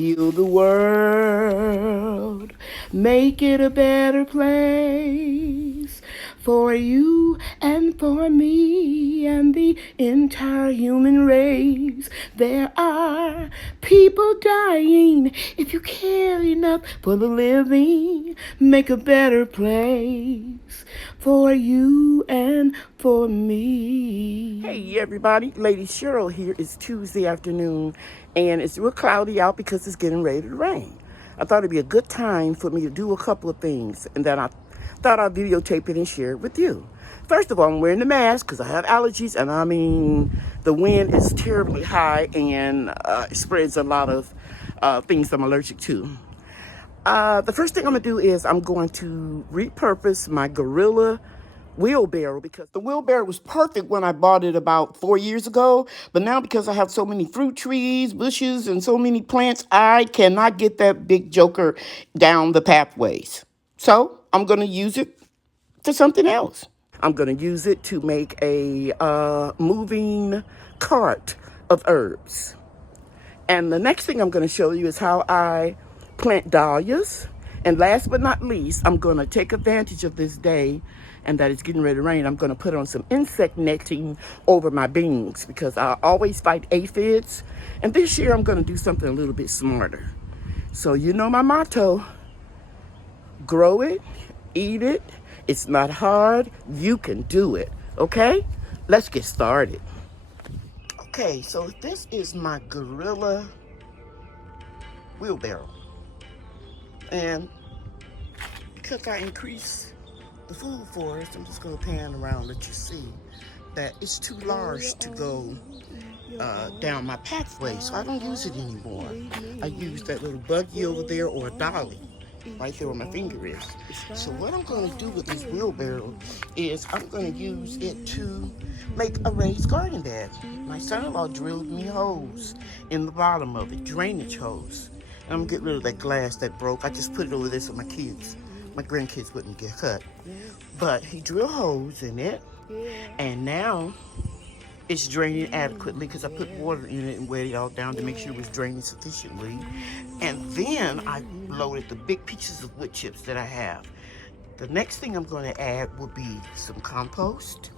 Heal the world, make it a better place for you and for me and the entire human race. There are people dying. If you care enough for the living, make a better place for you and for me. Hey everybody, Lady Cheryl here. It's Tuesday afternoon and it's real cloudy out because it's getting ready to rain. I thought it'd be a good time for me to do a couple of things, and then I thought I'd videotape it and share it with you. First of all, I'm wearing the mask because I have allergies, and I mean, the wind is terribly high and it spreads a lot of things I'm allergic to. The first thing I'm gonna do is I'm going to repurpose my gorilla wheelbarrow, because the wheelbarrow was perfect when I bought it about 4 years ago, but now because I have so many fruit trees, bushes, and so many plants, I cannot get that big joker down the pathways. So I'm going to use it for something else. I'm going to use it to make a moving cart of herbs. And the next thing I'm going to show you is how I plant dahlias. And last but not least, I'm going to take advantage of this day and that it's getting ready to rain. I'm going to put on some insect netting over my beans because I always fight aphids. And this year I'm going to do something a little bit smarter. So you know my motto: grow it, eat it. It's not hard. You can do it. Okay? Let's get started. Okay, so this is my gorilla wheelbarrow. And because I increased the food forest, I'm just going to pan around, let you see that it's too large to go down my pathway, so I don't use it anymore. I use that little buggy over there, or a dolly right there where my finger is. So what I'm going to do with this wheelbarrow is I'm going to use it to make a raised garden bed. My son-in-law drilled me holes in the bottom of it, drainage holes. And I'm going to get rid of that glass that broke. I just put it over there so my grandkids wouldn't get cut. But he drilled holes in it, and now it's draining adequately because I put water in it and wet it all down to make sure it was draining sufficiently. And then I loaded the big pieces of wood chips that I have. The next thing I'm going to add will be some compost,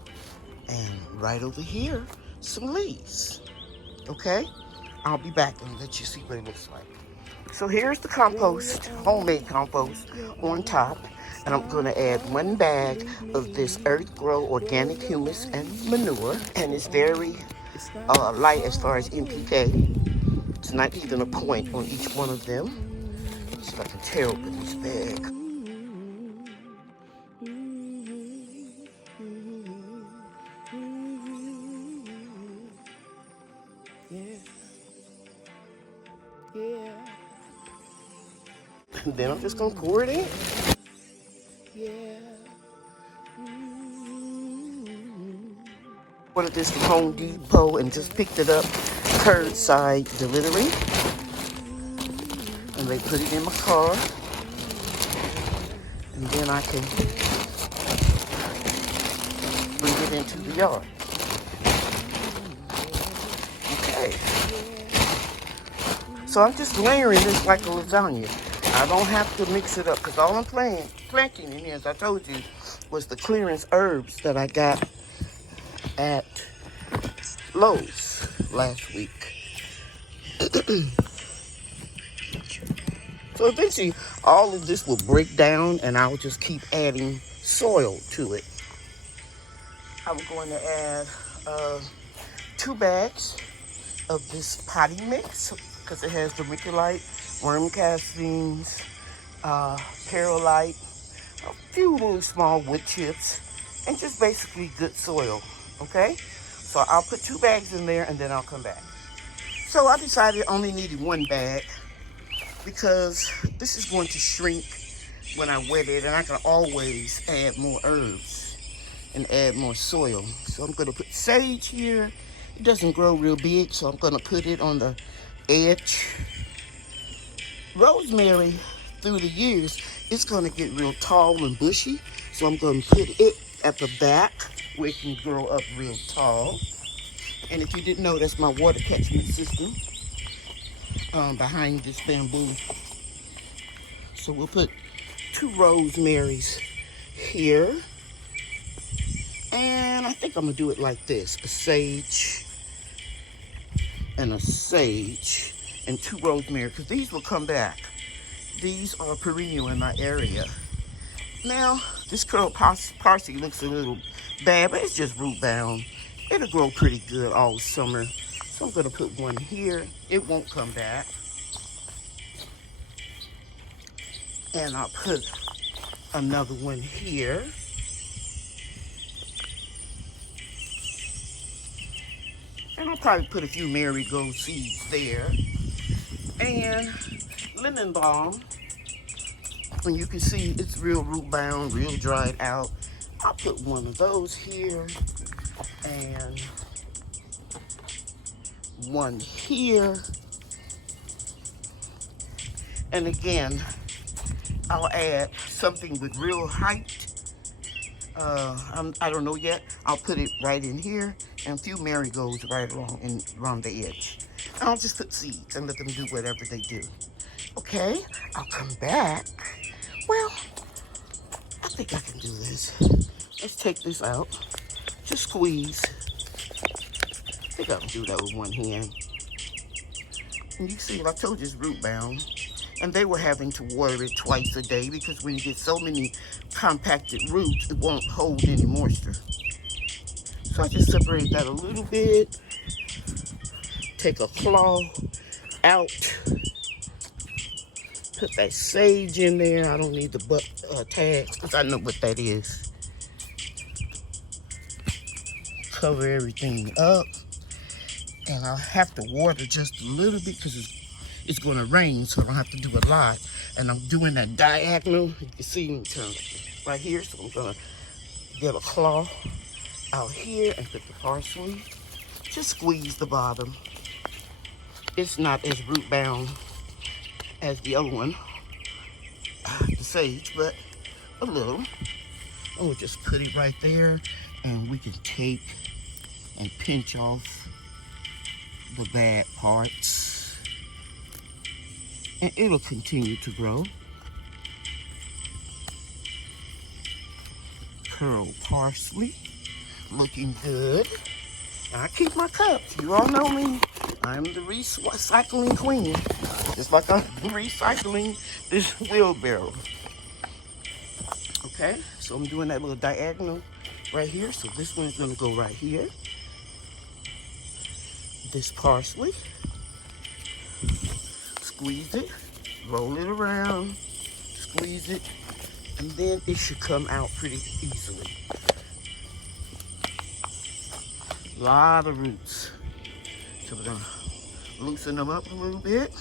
and right over here, some leaves. Okay? I'll be back and let you see what it looks like. So here's the compost, homemade compost on top. And I'm going to add 1 bag of this Earth Grow organic humus and manure. And it's very light as far as NPK. It's not even a point on each one of them. So I can tear open this bag. And then I'm just going to pour it in. Ordered this from Home Depot and just picked it up curbside delivery. And they put it in my car. And then I can bring it into the yard. Okay. So I'm just layering this like a lasagna. I don't have to mix it up because all I'm planting in here, as I told you, was the clearance herbs that I got at Lowe's last week. So eventually all of this will break down and I'll just keep adding soil to it. I'm going to add 2 bags of this potting mix because it has vermiculite, worm castings, perlite, a few little small wood chips, and just basically good soil. Okay, so I'll put 2 bags in there and then I'll come back. So I decided I only needed 1 bag because this is going to shrink when I wet it, and I can always add more herbs and add more soil. So I'm going to put sage here. It doesn't grow real big, so I'm going to put it on the edge. Rosemary, through the years, it's going to get real tall and bushy, so I'm going to put it at the back where it can grow up real tall. And if you didn't know, that's my water catchment system. behind this bamboo. So we'll put 2 rosemaries here. And I think I'm gonna do it like this: a sage and a sage and 2 rosemary, because these will come back. These are perennial in my area. Now, this curled parsley looks a little bad, but it's just root bound. It'll grow pretty good all summer. So I'm gonna put 1 here. It won't come back. And I'll put another 1 here. And I'll probably put a few marigold seeds there. And lemon balm. And you can see it's real root bound, real dried out. I'll put 1 of those here. And 1 here. And again, I'll add something with real height. I don't know yet. I'll put it right in here, and a few marigolds right around the edge. And I'll just put seeds and let them do whatever they do. Okay, I'll come back. Well, I think I can do this. Let's take this out. Just squeeze. I think I can do that with 1 hand. And you see, I told you it's root bound. And they were having to water it twice a day, because when you get so many compacted roots, it won't hold any moisture. So I just separate that a little bit. Take a claw out. Put that sage in there. I don't need the tags, because I know what that is. Cover everything up. And I'll have to water just a little bit, because it's going to rain, so I don't have to do a lot. And I'm doing that diagonal. You can see me turn right here. So I'm going to get a claw out here and put the parsley. Just squeeze the bottom. It's not as root bound as the other one, the sage, but a little. And we'll just put it right there, and we can take and pinch off the bad parts. And it'll continue to grow. Curled parsley, looking good. I keep my cups. You all know me. I'm the recycling queen. Just like I'm recycling this wheelbarrow. Okay, so I'm doing that little diagonal right here. So this one's gonna go right here. This parsley. Squeeze it, roll it around, squeeze it, and then it should come out pretty easily. A lot of roots. So we're gonna loosen them up a little bit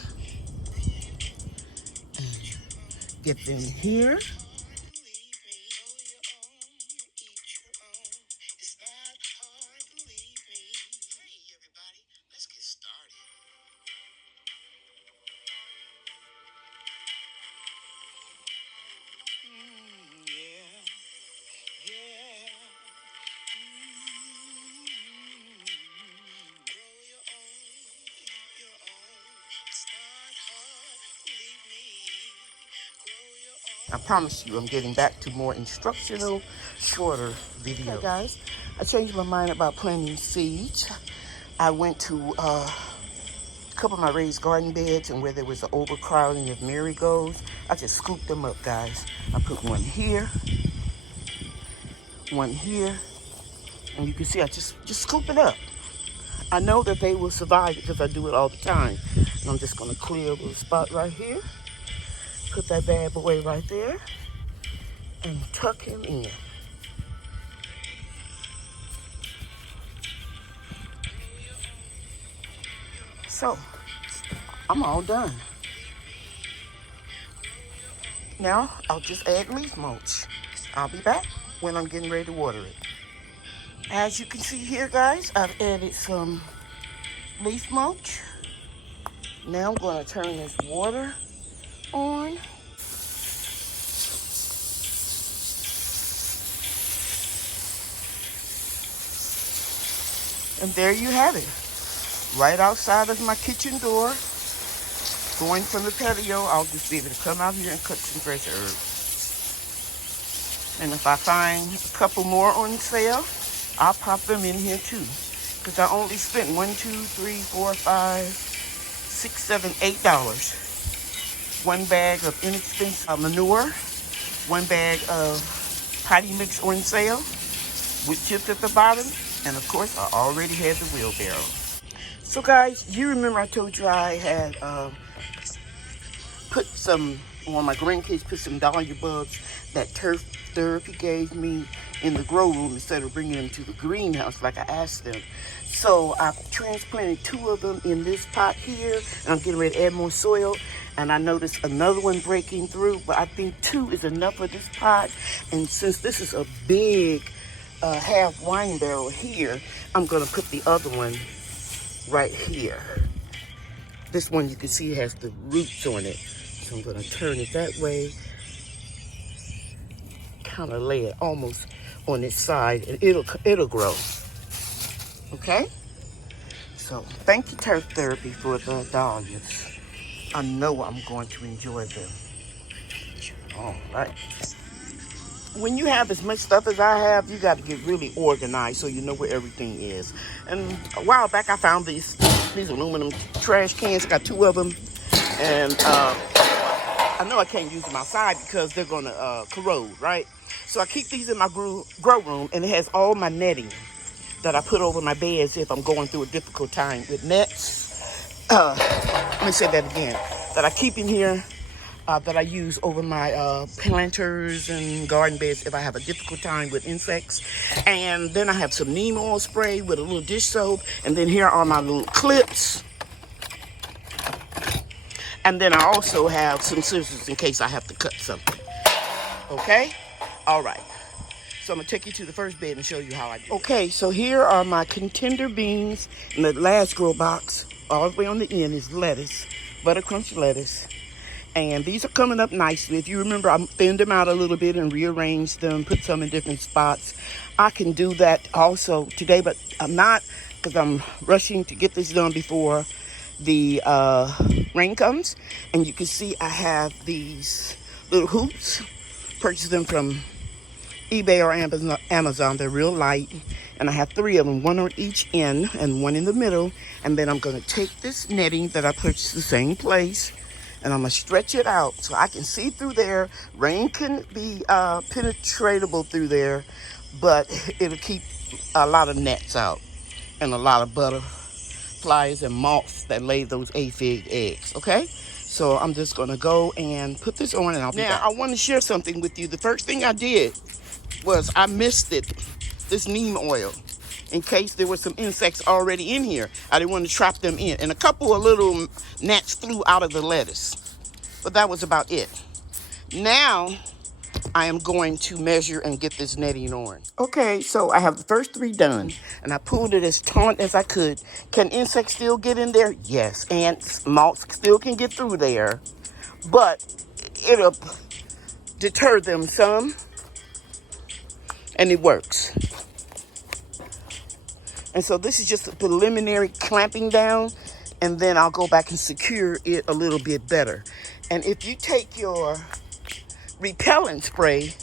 and get them here. I promise you, I'm getting back to more instructional, shorter videos. Okay, guys, I changed my mind about planting seeds. I went to a couple of my raised garden beds, and where there was an overcrowding of marigolds, I just scooped them up, guys. I put 1 here, 1 here, and you can see I just scoop it up. I know that they will survive because I do it all the time. And I'm just gonna clear a little spot right here. Put that bad boy right there and tuck him in. So, I'm all done. Now, I'll just add leaf mulch. I'll be back when I'm getting ready to water it. As you can see here, guys, I've added some leaf mulch. Now I'm going to turn this water on. And there you have it. Right outside of my kitchen door. going from the patio, I'll just be able to come out here and cut some fresh herbs. And if I find a couple more on sale, I'll pop them in here too. Because I only spent $1, $2, $3, $4, $5, $6, $7, $8. One bag of inexpensive manure, one bag of potty mix on sale with chips at the bottom, and of course I already had the wheelbarrow. So guys, you remember I told you I had put some, on my grandkids, put some dahlia bugs that turf therapy gave me in the grow room instead of bringing them to the greenhouse like I asked them. So I transplanted 2 of them in this pot here, and I'm getting ready to add more soil. And I noticed another one breaking through, but I think 2 is enough for this pot. And since this is a big half wine barrel here, I'm gonna put the other one right here. This one you can see has the roots on it. So I'm gonna turn it that way, kind of lay it almost on its side, and it'll grow. Okay? So thank you, turf therapy, for the dahlias. I know I'm going to enjoy them. All right. When you have as much stuff as I have, you got to get really organized so you know where everything is. And a while back, I found these aluminum trash cans. I got 2 of them, and I know I can't use them outside because they're going to corrode, right? So I keep these in my grow room, and it has all my netting that I put over my beds if I'm going through a difficult time with nets. Let me say that again. That I keep in here, that I use over my planters and garden beds if I have a difficult time with insects. And then I have some neem oil spray with a little dish soap. And then here are my little clips. And then I also have some scissors in case I have to cut something. Okay? All right. So I'm going to take you to the first bed and show you how I do it. Okay, so here are my contender beans in the last grow box. All the way on the end is lettuce, butter crunch lettuce. And these are coming up nicely. If you remember, I thinned them out a little bit and rearranged them, put some in different spots. I can do that also today, but I'm not, because I'm rushing to get this done before the rain comes. And you can see I have these little hoops. Purchased them from eBay or Amazon. They're real light. And I have 3 of them, 1 on each end and 1 in the middle. And then I'm going to take this netting that I purchased the same place, and I'm going to stretch it out so I can see through there. Rain can be penetratable through there, but it'll keep a lot of gnats out and a lot of butterflies and moths that lay those aphid eggs, okay? So I'm just going to go and put this on, and I'll be back. Now, I want to share something with you. The first thing I did was I misted this neem oil in case there were some insects already in here. I didn't want to trap them in. And a couple of little gnats flew out of the lettuce. But that was about it. Now, I am going to measure and get this netting on. Okay, so I have the first 3 done. And I pulled it as taut as I could. Can insects still get in there? Yes. Ants, moths still can get through there. But it'll deter them some. And it works. And so this is just a preliminary clamping down, and then I'll go back and secure it a little bit better. And if you take your repellent spray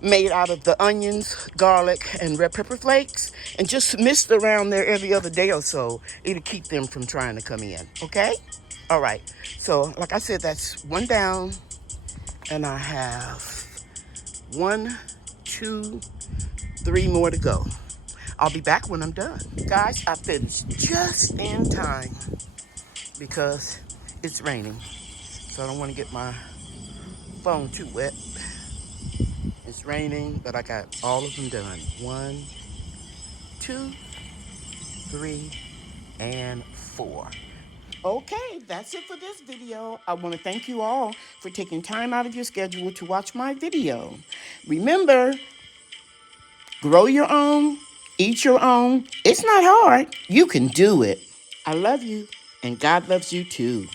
made out of the onions, garlic, and red pepper flakes, and just mist around there every other day or so, it'll keep them from trying to come in, okay? All right, so like I said, that's 1 down, and I have 1, 2, 3 more to go. I'll be back when I'm done. Guys, I finished just in time because it's raining. So I don't want to get my phone too wet. It's raining, but I got all of them done. 1, 2, 3, and 4. Okay, that's it for this video. I want to thank you all for taking time out of your schedule to watch my video. Remember, grow your own, eat your own. It's not hard. You can do it. I love you, and God loves you too.